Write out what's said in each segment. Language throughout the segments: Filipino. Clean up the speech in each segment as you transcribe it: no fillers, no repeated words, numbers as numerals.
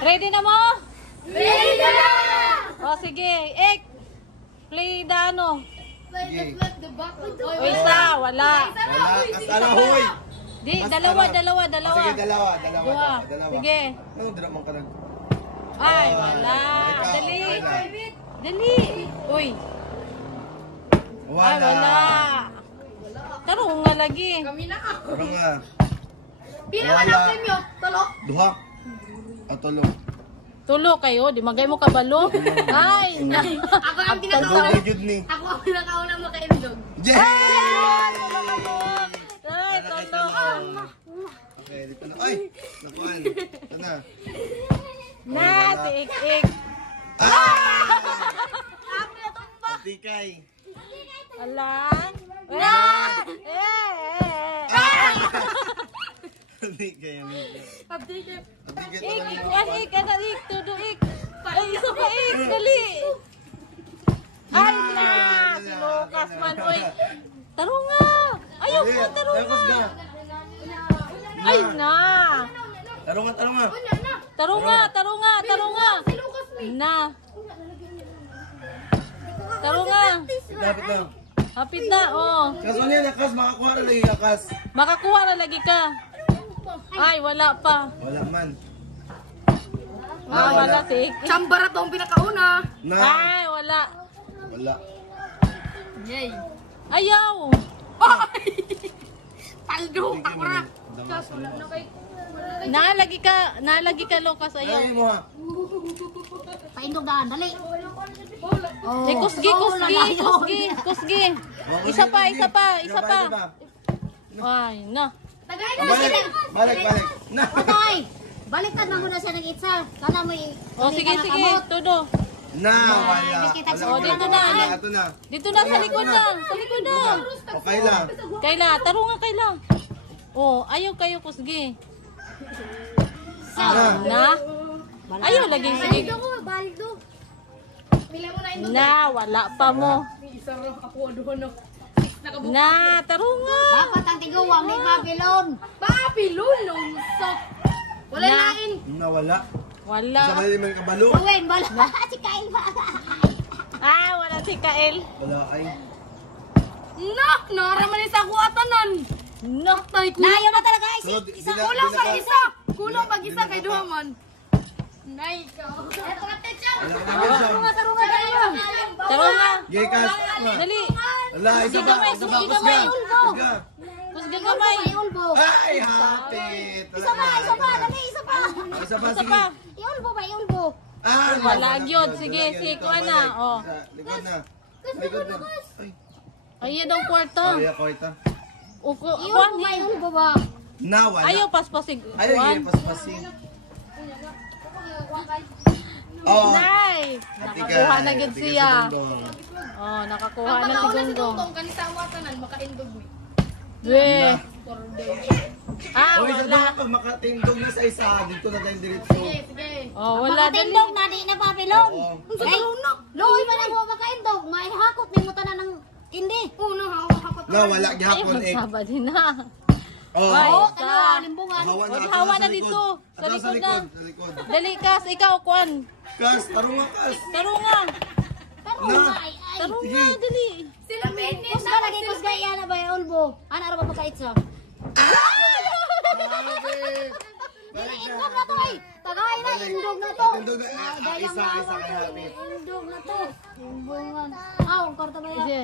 Ready na mo? Ready na! O sige, ek. Play the ano. Play the back. O isa, wala. Kasala, hoy! Di, dalawa. Sige, dalawa. Dua. Sige. Ano, dramang ka lang. Ay, wala. Dali. Dali. Uy. Ay, wala. Tarong nga lagi. Kami na ako. Pero nga. Pila ka ng premyo? Talo? Duha. At tulong. Tulo kayo, di magay mo kabalo. Ay, na. Ako ang Tulong pinakauna. na yun ni. Ako ang pinakauna makaindog. Yay! Ay, tulo. Okay, dito na. Ay! Nakuhan. Ito na. Na, si ik. Tikay. Alang. Na! Eh. Tikay. Update. Ik, ikuan ik, ana ik, tudo ik. Ay, isa pa ik, dali. Ay na, si Lucas man, oy. Tarong nga. Ayaw ko, tarong nga. Ay na. Tarong nga. Tarong nga. Na. Tarong nga. Dapat na. Hapit na, oh. Kaso niya nakas, makakuha na lagi kakas. Makakuha na lagi ka. Ay, wala pa. Wala man. Ah, wala si ik. Chambara to ang pinakauna. Na. Ay, wala. Wala. Yay. Ayaw. Paldo. Ako na. Nalagi ka, Lucas, ayaw. Ayaw mo ha. Paindog daan. Dali. Di, kusgi. Isa pa. Ay, na. Tagay na. Balik. Na. Patay! Baliktad mo muna siya ng itsa. Kana mo O, sige, tudo. Na, wala. O, dito na. Ito na. Dito na, sa likod na. Okay lang. Kayla, taro nga, Kayla. O, ayaw kayo, kusgi. Na. Ayaw, laging sige. Baldo. Pila mo na indog. Na, wala pa mo. Isa ro ako doon. Na, taro nga. Dapat ang tiguwang ni Babylon. Papilon nung sok. Wala Na. lain. Na, wala. Wala. Isa ka naman kabalo. Uwin, bala. Si Kain ba? Ah, wala si Kael. Wala ay. Nak, naraman sa kuatanan. No. Tay ko. Nayo na talaga ay So, isa. Kulang pag isa. Kulang pag isa kay Duhaman. Nay ka. Eto ka teacher. Taro nga. Yay, kas. Dali. Wala, isa Kusgi pa. gamay, Isa pa, kusgi kusga. gamay. Kusga. Kusgi gamay. Ay, ulbo. Ay, hapit. Isa pa. Dali, isa pa. Isa pa, Isa sige. pa. Iulbo ba, iulbo? Ah, Wala yun. Sige, Ito, kuha na. balik. Oh. Likod na. Likod na. Ay, Ayan ang kwarto. ay, ako ito. Uko, Iulbo kuhan ba, niya. iulbo ba? Na, wala. Ayaw paspasig. Ayaw, Kuhan. yun, paspasing. Oh, Nay! Nakakuha na gid siya. Dong. Oh, nakakuha Ang na si pagkauna si Gonggong. Dongdong kanisa watanan makaindog mo. We. Ah, Uy, sa wala. doon pag makatindog na sa isa, dito na tayo diretso. Sige. Oh, wala dali. Makatindog na di na Babylon. Oo. Ay, Loy man ang makaindog. May hakot ni mo tanan ng hindi. Uno hakot. Na, wala Ay, gihapon eh. magsaba din na. Oh, Ay, Oo, isa. tanawa, limbungan. hawa na. Huwag hawa ato na sa dito. likod. Sa Ato likod na. Sa likod. Dali, Kas. Ikaw, kuhan. Kas, tarong nga, kas. Taro nga. Taro Na. nga, ay. Taro nga, dali. Sila Benny. Kusga lagi, kusga iya na ba yung ulbo? Ano ara ba makaitsa? Balik Indog na to ay. Tagay na, indog na to. Indog na. Dayang Isa mawa kay to. Hapit. Indog na to. Limbungan. Aw, ang kwarta ba yan? Sige.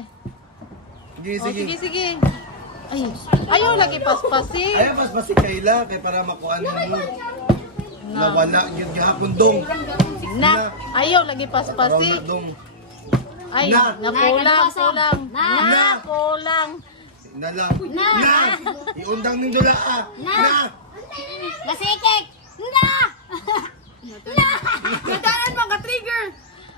Sige, Oh, sige. sige. Ay, ayaw lagi paspasi. Ayaw, mas basi Kayla, kay para makuha niyo mo. Na wala, yun gihapon dong. Na, ayaw lagi Parang paspasi. na dong. Ay, Na. nakulang, kulang. Na. Na, kulang. Na lang. Na. Na. Iundang ng dula ah. Na. Masikik! Na! Nadaan mga trigger.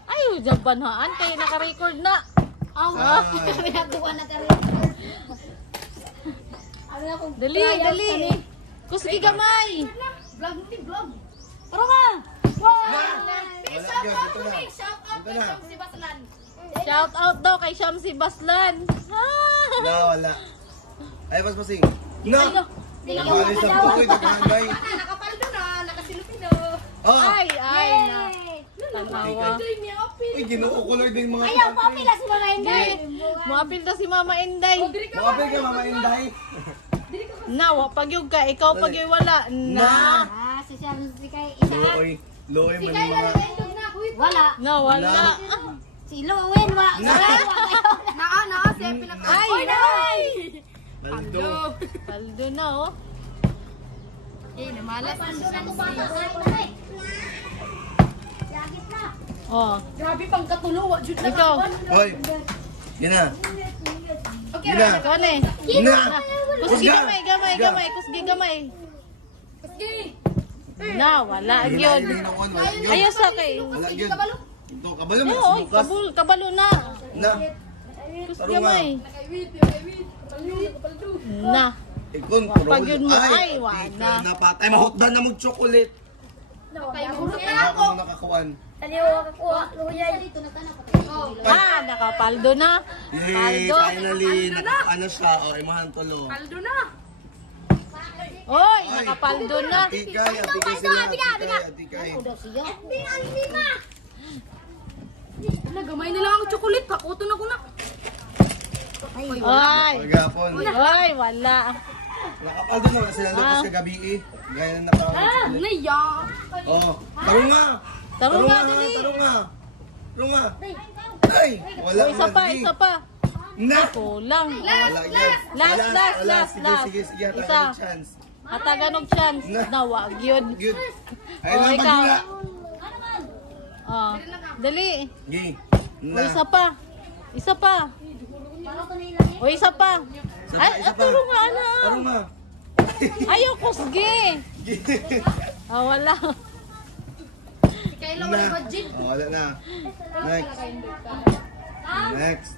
Ayaw, dyan banhaan. Kaya naka-record na. Aw, Ah. kami natuwa na kami. Dali. Kusgi gamay. Vlog ni vlog. Pero nga! Wala Shout yun, out ito to na. me. Shout out Ito kay na. Sam si Baslan. Shout out daw kay Shamsi Baslan. Na, wala. Ay, mas basing. Na. Ay, no. Nagwalis ang putoy, naghanay. Nakapaldo na, nakasilupin na. Oh. Ay, Nawa. Uy, ginoo ko lang din mga Ayaw, papila si Mama Inday. Muapil ta si Mama Inday. Makapil ka, Mama Inday. Nawa, pagyug ka. Ikaw pagyug wala. Na. Ah, si Sharon si kay isa. Looy. Looy man yung mga... Wala. Na, wala. Si Lowen, wala. Naa, siya pinaka... Ay, Ay! Paldo. Paldo na, oh. Eh, namalas na siya. Lagit na. Oh, Grabe pang katuluwa, Jud na ikaw. Hoy. Yun na. Okay, Yun na. Ikaw na eh. Yun na. Kusgi gamay, gamay, gamay. Kusgi gamay. Na, wala yun. Ayos sa kay. Wala yun. Ito, kabalo mo. Oo, Subukas. kabalo na. Na. Kusgi gamay. Na. Ikon, Pag yun mo, ay, wala. Napatay, mahotdan na mag-chocolate. Kaya ako mo nakakuan. Ah, nakapaldo na. Yay, Paldo. finally, nakakuan na siya. O, imahan tulo. Paldo na. Oy, nakapaldo na. Atikay, atikay sila. Atikay. Nagamay nila ang chocolate. Pakuto na ko na. Ay. Pagapon. Oy, wala. Nakapaldo na sila doon sa gabi eh. Gaya na nakakuan. Naya. Oh, taro nga. Taro nga, dali. Taro nga. Taro nga. Ay, wala O, isa nga, pa, dali. isa pa. Na. Kulang. Wala yan. Last. Sige, hatagan Isa. ng chance. Hatagan og chance. Nawag yun. Good. Ay, Oh, lang ikaw. pagmula. Oh, dali. Gay. O, isa pa. Isa pa. O, isa pa. Ay, turo nga, ana. Taro nga. Ayaw, kusgi. Ah, wala. Kailan Na. wala budget. Oh, wala na. Next. Next.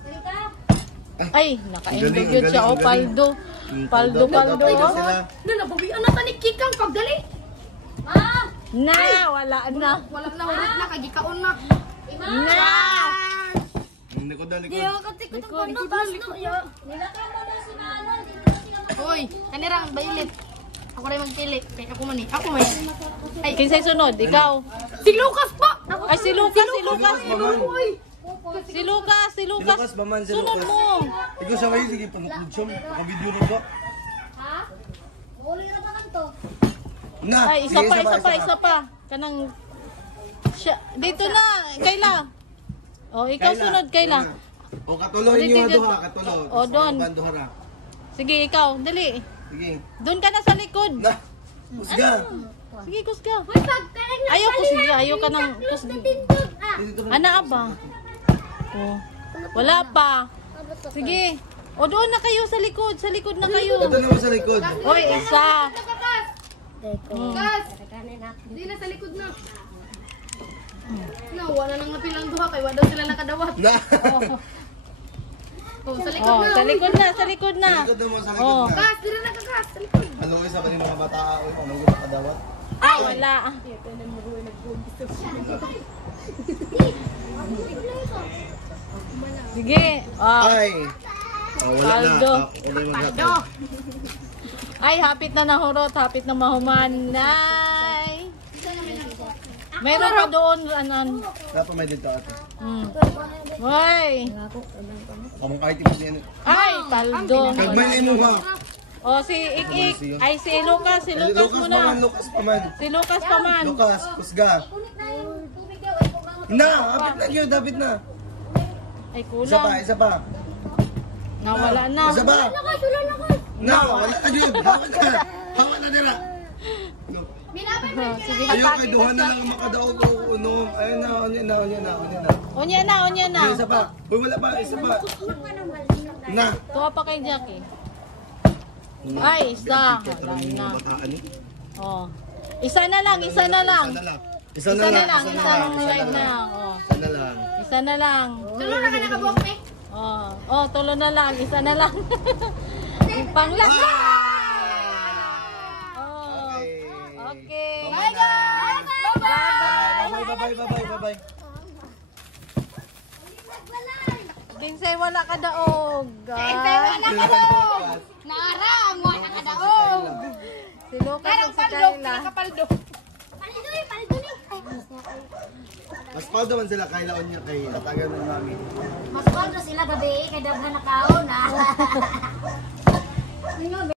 Ay, nakaindog Galing, yun siya. O, galing. paldo. Paldo, paldo. Sila. Na, nabawian na tanik kikang pagdali. Na, wala na. Wala na ulit na, kagikaon na. Na. Hindi ko dali ko. Hoy, kanirang violet. Ako rin magpili. Kaya ako man eh. Ako man. Ay, Kinsay sunod? Ikaw. si Lucas pa! Ay, si Lucas, si Lucas. Maman. Si Lucas, si Si Lucas. Lucas, maman, si Sunod Lucas. mo. Ikaw sa way, sige, pag-upload siya. Pag-video na ba? Na. Ay, Sige, isa pa. Kanang, siya, dito na, Kayla. O, ikaw sunod, Kayla. O, katuloy niyo Dito, duha, katuloy. O, doon. Banduhara. Sige, ikaw, dali. Sige. Doon ka na sa likod. Na. Kusga. Sige, kusga. Ayaw, kusga. Ayaw ka ng kusga. Ana ba? O, wala pa. Sige. O, doon na kayo sa likod. Sa likod na kayo. Ito naman sa likod. Oy, isa. Gas! Hindi na sa likod na. No, wala nang napilang duha kay wala daw sila nakadawat. Na. Oh, sa likod Oh, na. sa likod na, sa likod na. Likod naman sa Oh. likod na. Gas, dili na kagas. Sa likod. Ano isa pa rin mga bata? Ano yung kadawat? Ay, wala. Sige. Oh. Ay. Oh, wala na. Paldo. Wala Paldo. Ay, hapit na nahurot, hapit na mahuman. Nay. Meron pa doon, anon. Dapat may dito ate. Hoy. Kamong kahit ipag yan. Ay, paldo. Kagmay mo ha. O, si Ik. Ay, si Lucas. Si Lucas Lucas muna. paman, Lucas paman. Si Lucas pa man. Lucas, kusga. Na, kapit na yun, David na. Ay, Isa pa, kulang. isa pa. Nawala na. Isa pa. Na, wala na yun. Hawa na. Hawa na nila. Sige, Ayaw kay hatagi duha ka na sa... lang makadaog o uno. Ayun na, onyan na. Onya na, onya na. Isa pa. Uy, wala pa, isa pa. Na. Tuwa pa kay Jackie. Ay, isa. Wala na. Oh. Isa na lang, isa na lang. Isa Isa na lang, isa na live na. Oh. Isa na lang. Isa na lang. Tulo na ka nakabuok eh. Oh, oh, tulo na lang, isa na lang. Panglas. Oh. Okay. Bye guys! Bye-bye! Bye-bye. Kinsay wala ka daog. Kinsay wala ka daog. Narang, wala ka daog. Si Lucas at si Narang paldo, Kayla. pinakapaldo. Paldo ni. Mas proud naman sila kay laon niya kay katagan ng namin. Mas proud na sila gabi kay daghan na kaon.